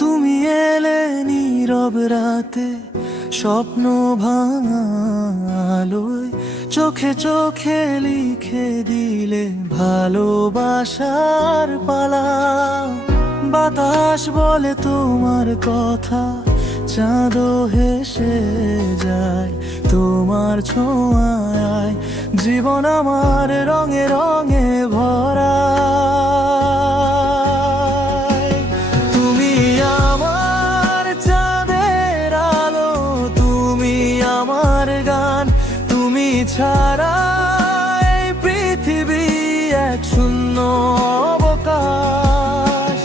তুমি এলে নীরব রাতে স্বপ্ন ভাঙা আলোয়, চোখে চোখে লিখে দিলে ভালোবাসার পালা। বাতাস বলে তোমার কথা, চাঁদও হেসে যায় তোমার ছোঁয়ায়। জীবন আমার রঙে রঙে ভরা। তুমি আমার চাঁদের আলো, তুমি আমার গান, তুমি ছাড়া এই পৃথিবী এক শূন্য অবকাশ।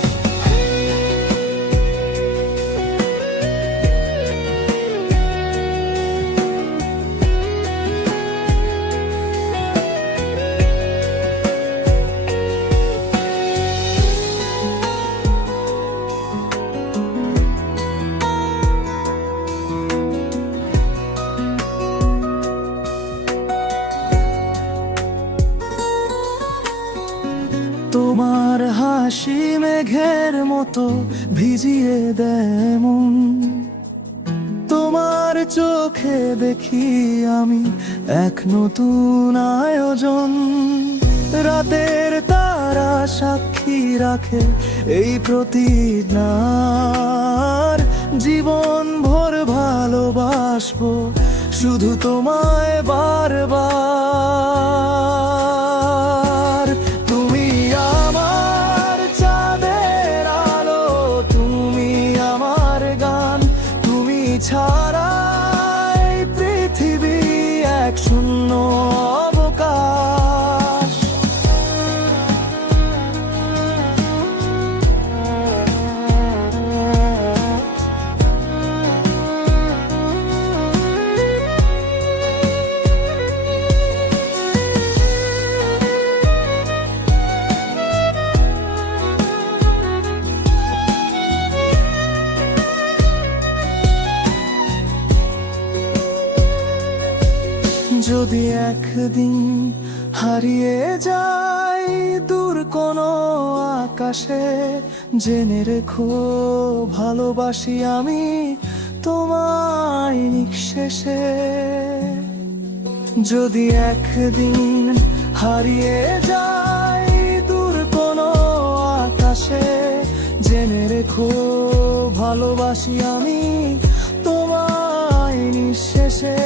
তোমার হাসি মেঘের মতো ভিজিয়ে দেয় মন, তোমার চোখে দেখি আমি এক নতুন আয়োজন। রাতের তারা সাক্ষী রাখে এই প্রতিজ্ঞার, জীবন ভর ভালোবাসবো শুধু তোমায় বারবার। তুমি আমার চাঁদের আলো, তুমি আমার গান, তুমি ছাড়া এই পৃথিবী এক শূন্য অবকাশ। যদি একদিন হারিয়ে যাই দূর কোনো আকাশে, জেনে রেখো ভালোবাসি আমি তোমায় নিঃশেষে। যদি একদিন হারিয়ে যাই দূর কোনো আকাশে, জেনে রেখো ভালোবাসি আমি তোমায় নিঃশেষে।